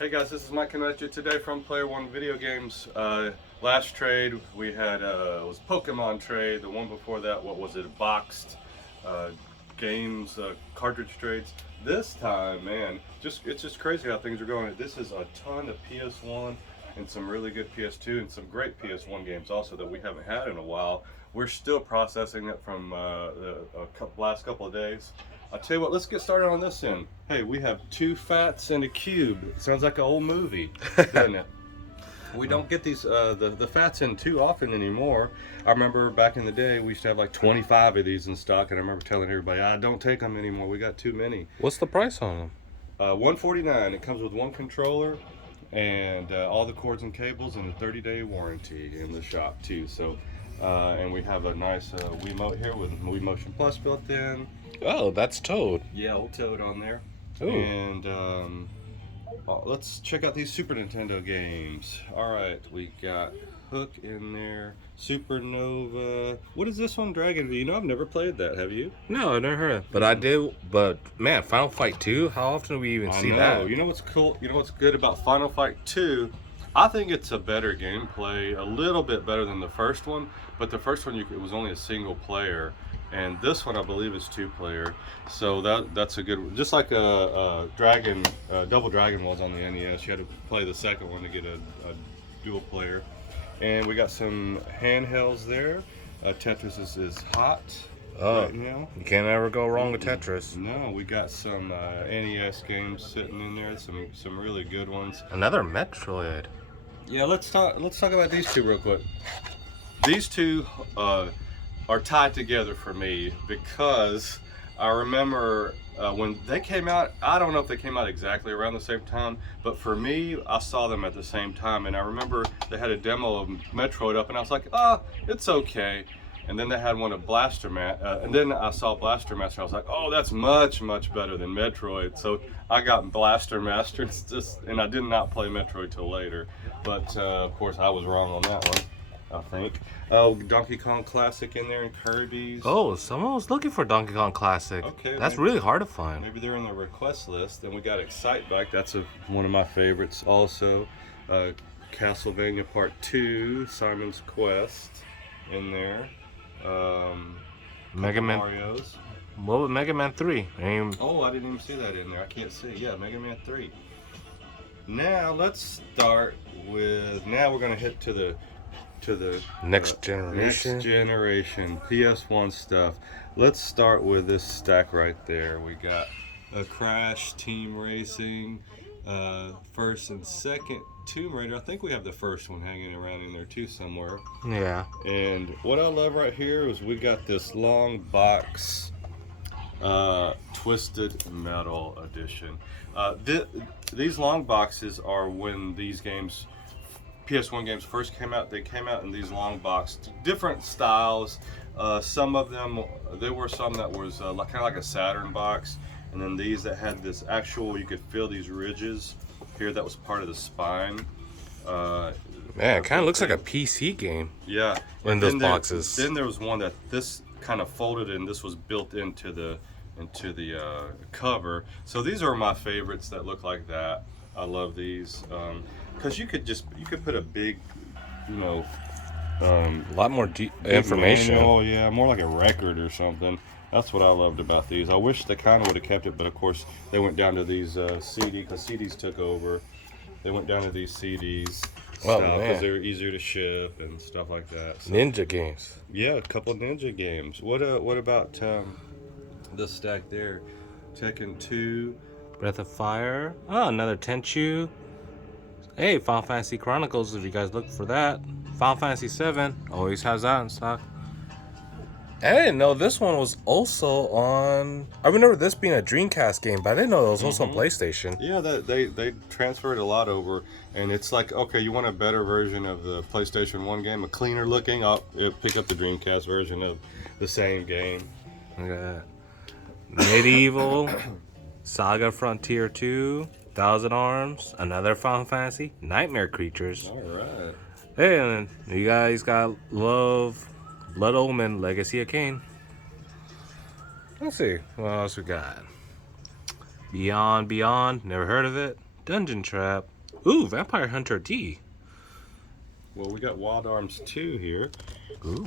Hey guys, this is Mike coming at you today from Player One Video Games. Last trade we had was Pokemon trade. The one before that, what was it? Boxed games, cartridge trades. This time, man, it's just crazy how things are going. This is a ton of PS1 and some really good PS2 and some great PS1 games also that we haven't had in a while. We're still processing it from the last couple of days. I'll tell you what, let's get started on this end. Hey, we have two fats and a cube. It sounds like an old movie, doesn't it? We don't get these the fats in too often anymore. I remember back in the day we used to have like 25 of these in stock, and I remember telling everybody, don't take them anymore. We got too many. What's the price on them? $149. It comes with one controller and all the cords and cables and a 30-day warranty in the shop too. So, and we have a nice Wiimote here with Wii Motion Plus built in. Oh, that's Toad. Yeah, old Toad on there. Ooh. And let's check out these Super Nintendo games. All right, we got Hook in there, Supernova. What is this one, Dragon? You know, I've never played that. Have you? No, I've never heard of it. But I did. But man, Final Fight 2. How often do we even see that? You know what's cool? You know what's good about Final Fight 2? I think it's a better gameplay, a little bit better than the first one. But the first one, it was only a single player. And this one, I believe, is two-player, so that's a good one. Just like a Double Dragon was on the NES, you had to play the second one to get a dual player. And we got some handhelds there. Tetris is hot right now. You can't ever go wrong with Tetris. No, we got some NES games sitting in there, some really good ones. Another Metroid. Yeah, let's talk about these two real quick. These two are tied together for me because I remember when they came out. I don't know if they came out exactly around the same time, but for me, I saw them at the same time, and I remember they had a demo of Metroid up, and I was like, it's okay. And then they had one of Blaster Master, and then I saw Blaster Master. I was like, oh, that's much better than Metroid. So I got Blaster Master, and I did not play Metroid till later. But of course, I was wrong on that one, I think. Oh, Donkey Kong Classic in there and Kirby's. Oh, someone was looking for Donkey Kong Classic. Okay, that's really hard to find. Maybe they're on the request list. Then we got Excite Bike. That's one of my favorites. Also, Castlevania Part 2, Simon's Quest in there. Mega Man. Mario's. What was Mega Man 3? Oh, I didn't even see that in there. I can't see. Yeah, Mega Man 3. Now let's start with. Now we're gonna hit to the next generation. Next generation PS1 stuff. Let's start with this stack right there. We got a Crash Team Racing, first and second Tomb Raider. I think we have the first one hanging around in there too somewhere. Yeah. And what I love right here is we got this long box, Twisted Metal edition. These long boxes are when these games. PS1 games first came out. They came out in these long boxes, different styles. Some of them, there were some that was kind of like a Saturn box, and then these that had this actual, you could feel these ridges here. That was part of the spine. Man, it kind of looks like a PC game. Yeah. In those boxes. Then there was one that this kind of folded and this was built into the cover. So these are my favorites that look like that. I love these. Because you could put a big, a lot more information. Oh yeah, more like a record or something. That's what I loved about these. I wish they kind of would have kept it, but of course they went down to these CD because CDs took over. They went down to these CDs because they were easier to ship and stuff like that. So, Ninja games. Yeah, a couple Ninja games. What about this stack there? Tekken 2. Breath of Fire. Oh, another Tenchu. Hey, Final Fantasy Chronicles, if you guys look for that. Final Fantasy 7 always has that in stock. I didn't know this one was also on. I remember this being a Dreamcast game, but I didn't know it was also on PlayStation. Yeah, they transferred a lot over, and it's like, okay, you want a better version of the PlayStation 1 game, a cleaner looking, pick up the Dreamcast version of the same game. Look at that. Medieval, Saga Frontier 2, Thousand Arms, another Final Fantasy, Nightmare Creatures. All right. Hey, and you guys got Love, Blood Omen, Legacy of Kain. Let's see, what else we got? Beyond, never heard of it. Dungeon Trap. Ooh, Vampire Hunter D. Well, we got Wild Arms 2 here. Ooh.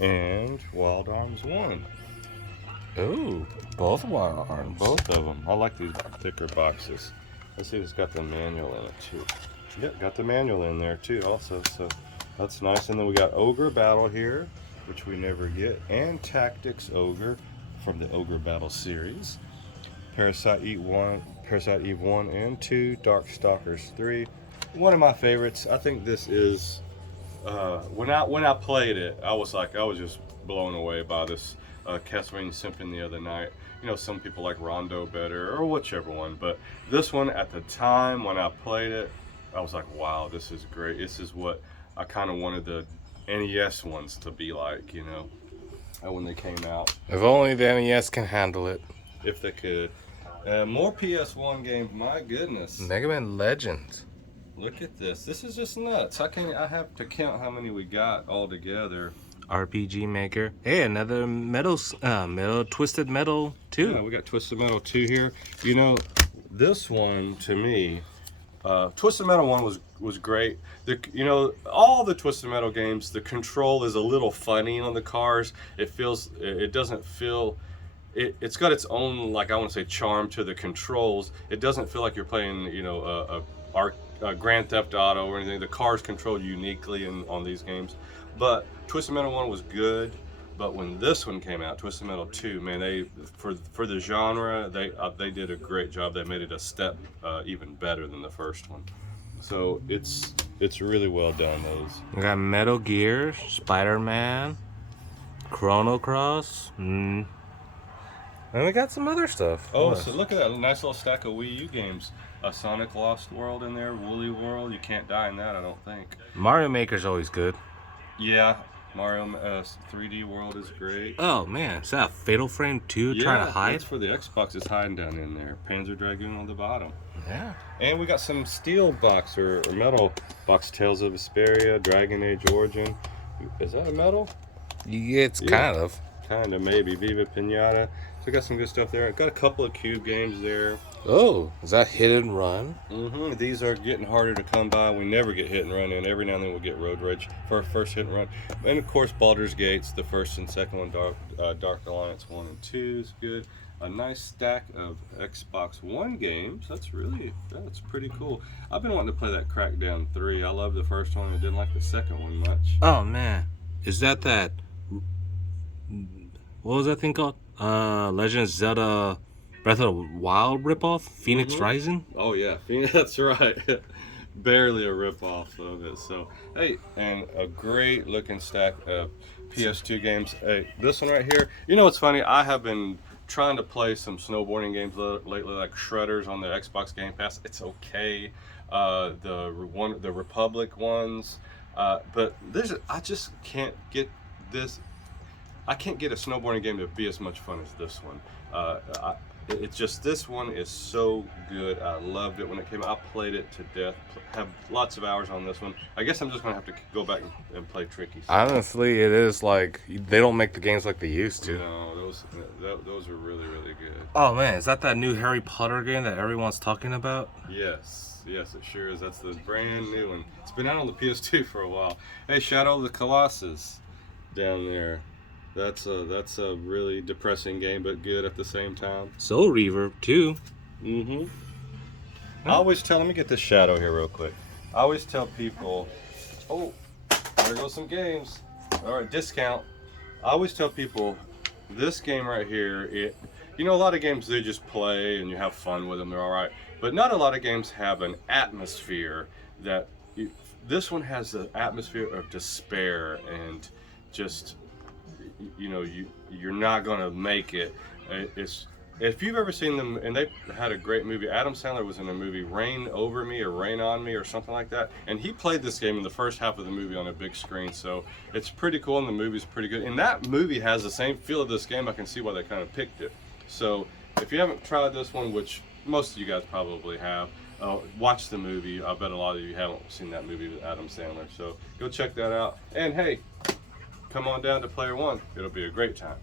And Wild Arms 1. Ooh, both Wild Arms. Both of them. I like these thicker boxes. Let's see if it's got the manual in it too. Yep, got the manual in there too also, so that's nice. And then we got Ogre Battle here, which we never get, and Tactics Ogre from the Ogre Battle series. Parasite Eve 1 and 2, Darkstalkers 3. One of my favorites. I think this is when I played it, I was just blown away by this Castlevania Symphony the other night. You know, some people like Rondo better or whichever one, but this one at the time when I played it, I was like, wow, this is great. This is what I kind of wanted the NES ones to be like, you know, when they came out. If only the NES can handle it. If they could. More PS1 games, my goodness. Mega Man Legends. Look at this. This is just nuts. I have to count how many we got all together. RPG Maker. Hey, another Metal Twisted Metal 2. Yeah, we got Twisted Metal 2 here. You know, this one to me, Twisted Metal 1 was great. You know, all the Twisted Metal games, the control is a little funny on the cars. It doesn't feel. It's got its own, like, I want to say, charm to the controls. It doesn't feel like you're playing, you know, a Grand Theft Auto or anything. The car's controlled uniquely on these games. But Twisted Metal 1 was good. But when this one came out, Twisted Metal 2, man, for the genre, they did a great job. They made it a step even better than the first one. So it's really well done. Those. We got Metal Gear, Spider-Man, Chrono Cross. And we got some other stuff. Oh, so look at that nice little stack of Wii U games. A Sonic Lost World in there, Woolly World. You can't die in that, I don't think. Mario Maker's always good. Yeah, Mario 3D World is great. Oh man, is that Fatal Frame 2 trying to hide? That's for the Xbox. It's hiding down in there. Panzer Dragoon on the bottom. Yeah. And we got some steel box or metal box. Tales of Vesperia, Dragon Age Origin. Is that a metal? It's kind of. Kind of, maybe. Viva Pinata. So we got some good stuff there. Got a couple of Cube games there. Oh, is that Hit and Run? Mm-hmm. These are getting harder to come by. We never get Hit and Run in. Every now and then we'll get Road Rage for our first Hit and Run. And of course, Baldur's Gates, the first and second one, Dark Alliance 1 and 2 is good. A nice stack of Xbox One games. That's pretty cool. I've been wanting to play that Crackdown 3. I love the first one. I didn't like the second one much. Oh man, is that? What was that thing called? Legend of Zelda Breath of the Wild ripoff? Phoenix Rising? Oh yeah, that's right. Barely a ripoff of it. So hey, and a great looking stack of PS2 games. Hey, this one right here. You know what's funny? I have been trying to play some snowboarding games lately, like Shredders on the Xbox Game Pass. It's okay. The Republic ones, but I just can't get this. I can't get a snowboarding game to be as much fun as this one. It's just, this one is so good. I loved it when it came out. I played it to death. Have lots of hours on this one. I guess I'm just gonna have to go back and play Tricky. Honestly, it is like they don't make the games like they used to. No, those are really, really good. Oh man, is that new Harry Potter game that everyone's talking about? Yes, it sure is. That's the brand new one. It's been out on the PS2 for a while. Hey, Shadow of the Colossus down there. That's a really depressing game, but good at the same time. Soul Reaver too. Mm-hmm. I always tell. Let me get this shadow here real quick. I always tell people, oh, there goes some games. All right, discount. I always tell people, this game right here. You know, a lot of games they just play and you have fun with them. They're all right, but not a lot of games have an atmosphere that. This one has an atmosphere of despair and just. You know, you're not gonna make it. If you've ever seen them, and they had a great movie. Adam Sandler was in a movie, Rain Over Me or Rain on Me or something like that, and he played this game in the first half of the movie on a big screen. So it's pretty cool, and the movie's pretty good. And that movie has the same feel of this game. I can see why they kind of picked it. So if you haven't tried this one, which most of you guys probably have, watch the movie. I bet a lot of you haven't seen that movie with Adam Sandler. So go check that out. And hey, come on down to Player One. It'll be a great time.